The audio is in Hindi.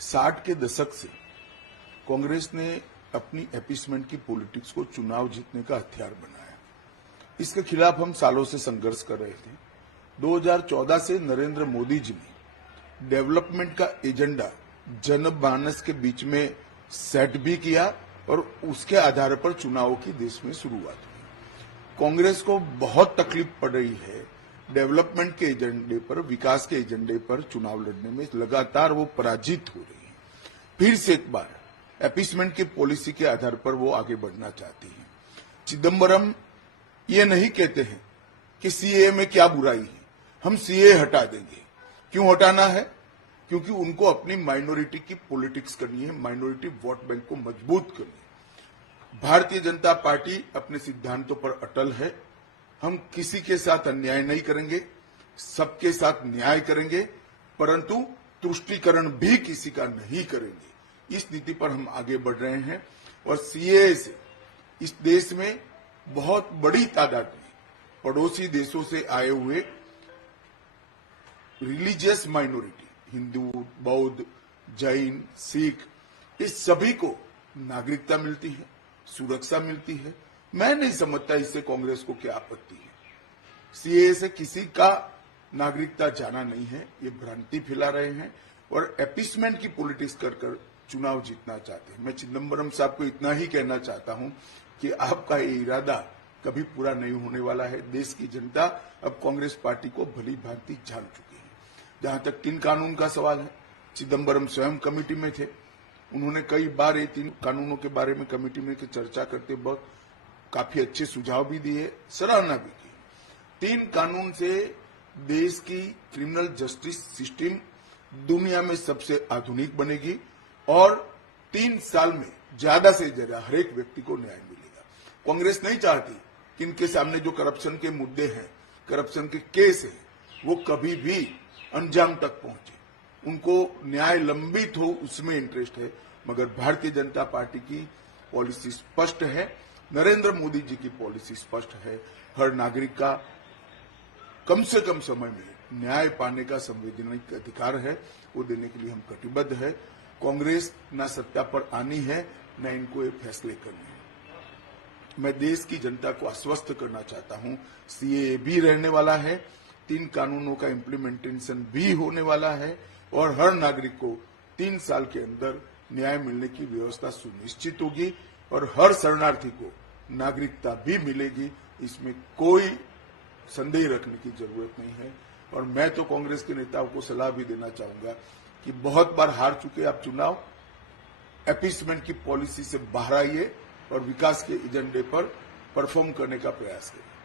60 के दशक से कांग्रेस ने अपनी अपीसमेंट की पॉलिटिक्स को चुनाव जीतने का हथियार बनाया। इसके खिलाफ हम सालों से संघर्ष कर रहे थे। 2014 से नरेंद्र मोदी जी ने डेवलपमेंट का एजेंडा जनमानस के बीच में सेट भी किया और उसके आधार पर चुनावों की देश में शुरुआत हुई। कांग्रेस को बहुत तकलीफ पड़ रही है डेवलपमेंट के एजेंडे पर, विकास के एजेंडे पर चुनाव लड़ने में। लगातार वो पराजित हो रही है। फिर से एक बार अपीसमेंट की पॉलिसी के आधार पर वो आगे बढ़ना चाहती है। चिदम्बरम ये नहीं कहते हैं कि सीए में क्या बुराई है, हम सीए हटा देंगे। क्यों हटाना है? क्योंकि उनको अपनी माइनॉरिटी की पॉलिटिक्स करनी है, माइनॉरिटी वोट बैंक को मजबूत करनी है। भारतीय जनता पार्टी अपने सिद्धांतों पर अटल है। हम किसी के साथ अन्याय नहीं करेंगे, सबके साथ न्याय करेंगे, परंतु तुष्टीकरण भी किसी का नहीं करेंगे। इस नीति पर हम आगे बढ़ रहे हैं और सीएए से इस देश में बहुत बड़ी तादाद में पड़ोसी देशों से आए हुए रिलीजियस माइनॉरिटी, हिंदू, बौद्ध, जैन, सिख, इस सभी को नागरिकता मिलती है, सुरक्षा मिलती है। मैं नहीं समझता इससे कांग्रेस को क्या आपत्ति है। सीएए से किसी का नागरिकता जाना नहीं है, ये भ्रांति फैला रहे हैं और अपीसमेंट की पॉलिटिक्स कर चुनाव जीतना चाहते हैं। मैं चिदम्बरम साहब को इतना ही कहना चाहता हूं कि आपका ये इरादा कभी पूरा नहीं होने वाला है। देश की जनता अब कांग्रेस पार्टी को भली भांति जान चुकी है। जहां तक 3 कानून का सवाल है, चिदम्बरम स्वयं कमेटी में थे। उन्होंने कई बार ये 3 कानूनों के बारे में कमेटी में चर्चा करते वक्त काफी अच्छे सुझाव भी दिए, सराहना भी की। 3 कानून से देश की क्रिमिनल जस्टिस सिस्टम दुनिया में सबसे आधुनिक बनेगी और 3 साल में ज्यादा से ज्यादा हर एक व्यक्ति को न्याय मिलेगा। कांग्रेस नहीं चाहती कि इनके सामने जो करप्शन के मुद्दे हैं, करप्शन के केस हैं, वो कभी भी अंजाम तक पहुंचे। उनको न्याय लंबित हो, उसमें इंटरेस्ट है। मगर भारतीय जनता पार्टी की पॉलिसी स्पष्ट है, नरेंद्र मोदी जी की पॉलिसी स्पष्ट है। हर नागरिक का कम से कम समय में न्याय पाने का संवैधानिक अधिकार है, वो देने के लिए हम कटिबद्ध है। कांग्रेस न सत्ता पर आनी है, न इनको ये फैसले करने हैं। मैं देश की जनता को आश्वस्त करना चाहता हूं, सीएए भी रहने वाला है, 3 कानूनों का इम्प्लीमेंटेशन भी होने वाला है और हर नागरिक को 3 साल के अंदर न्याय मिलने की व्यवस्था सुनिश्चित होगी और हर शरणार्थी को नागरिकता भी मिलेगी। इसमें कोई संदेह रखने की जरूरत नहीं है। और मैं तो कांग्रेस के नेताओं को सलाह भी देना चाहूंगा कि बहुत बार हार चुके आप चुनाव, अपीसमेंट की पॉलिसी से बाहर आइए और विकास के एजेंडे पर परफॉर्म करने का प्रयास करिए।